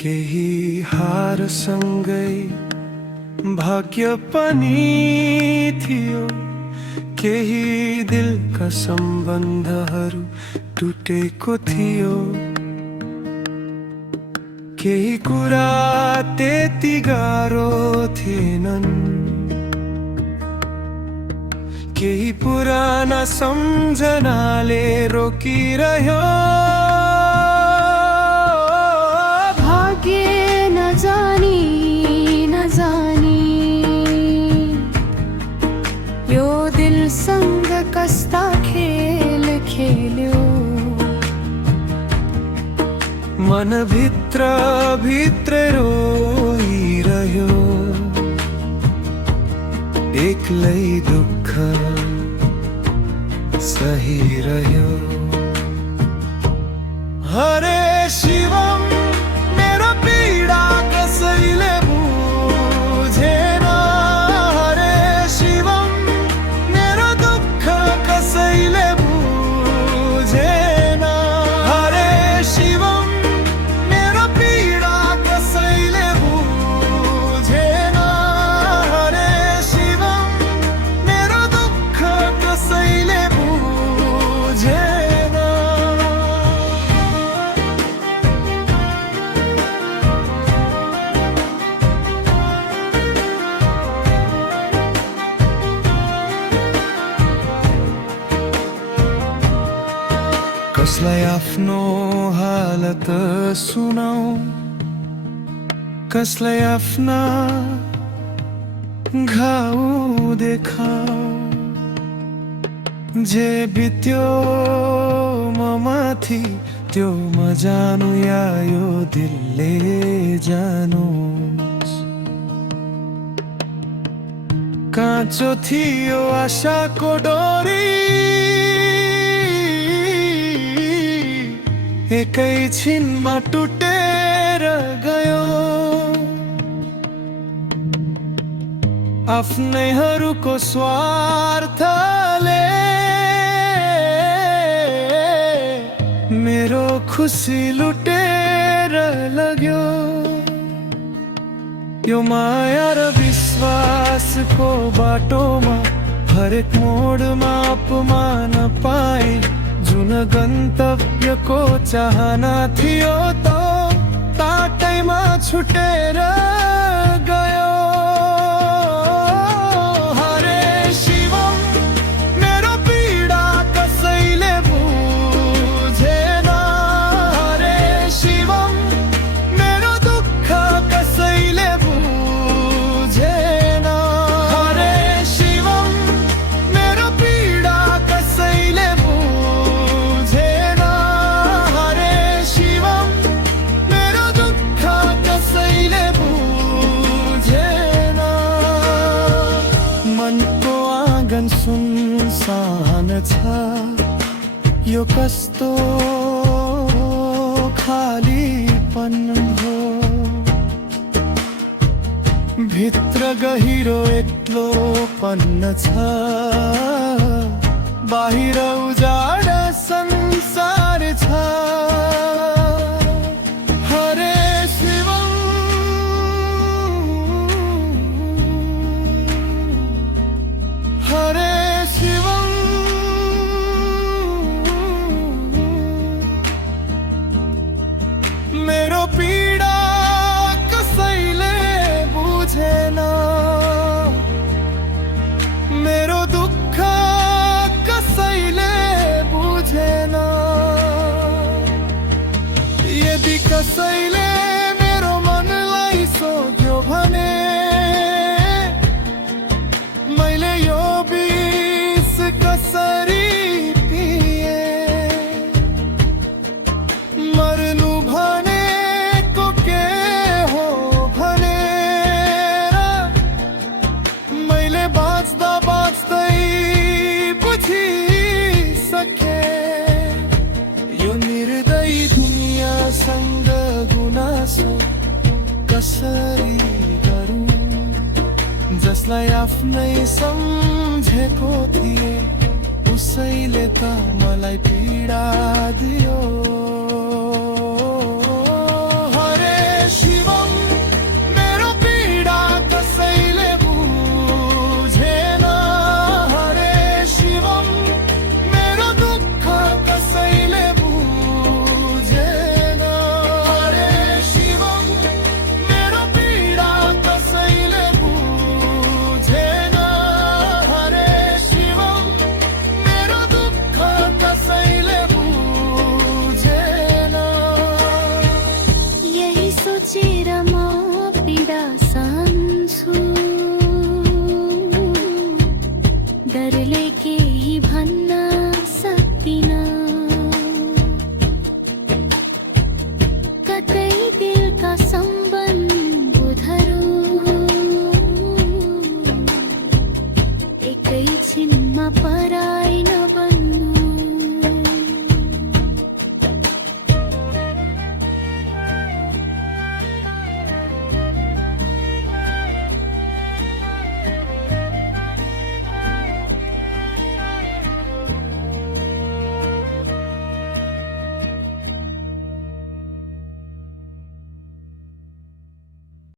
केही हारसँगै भाग्य पनि थियो, केही दिलका सम्बन्धहरू टुटेको थियो। केही कुरा त्यति गाह्रो थिएनन्, केही पुराना सम्झनाले रोकिरह्यो। भाग्य नजानी यो दिलसँग कस्ता खेल खेल्यो। मन भित्र रोइरह्यो, एक्लै दुःख सहिरह्यो। हरे शिवम, मेरो पीडा कसैले बुझेन। हरे शिवम, मेरो दुःख कसैले बुझेन। हरे शिवम, मेरो पीडा कसैले बुझेन। हरे शिवम, मेरो दुःख कसैले बुझेन। कसलाई आफ्नो हालत सुनाऊ, कसलाई आफ्ना घाउ देखाऊ। जे बित्यो ममाथि त्यो म जानु, या यो दिलले जानोस्। काँचो थियो आशाको डोरी, एकैछिनमा टुटेर गयो। आफ्नैहरूको स्वार्थले मेरो खुसी लुटेर लग्यो। यो माया र विश्वासको बाटोमा हरेक मोडमा अपमान पाए। जुन गन्तव्यको चाहना थियो त बाटैमा छुटेर गयो। हरे शिवम, मेरो पीडा कसैले बुझेन। हरे शिवम, मेरो दुःख कसैले बुझेन। हरे शिवम, मेरो पीडा कसैले सुनसान छ यो कस्तो खालीपन हो। भित्र गहिरो एक्लोपन छ, बाहिर उजाड संसार छ। हरे शिवम, हरे शिवम, मेरो पीडा कसैले बुझेन। मेरो दुःख कसैले बुझेन। यदि कसैले मेरो मनलाई सोध्यो भने मैले यो विष कसरी पिए। मर्नु भनेको के हो भनेर मैले बाँच्दा बाँच्दै बुझिसके। यो निर्दयी दुनियाँसँग गुनासो कसरी गरौँ। जसलाई आफ्नै सम्झेको थिए उसैले त मलाई पीडा दियो।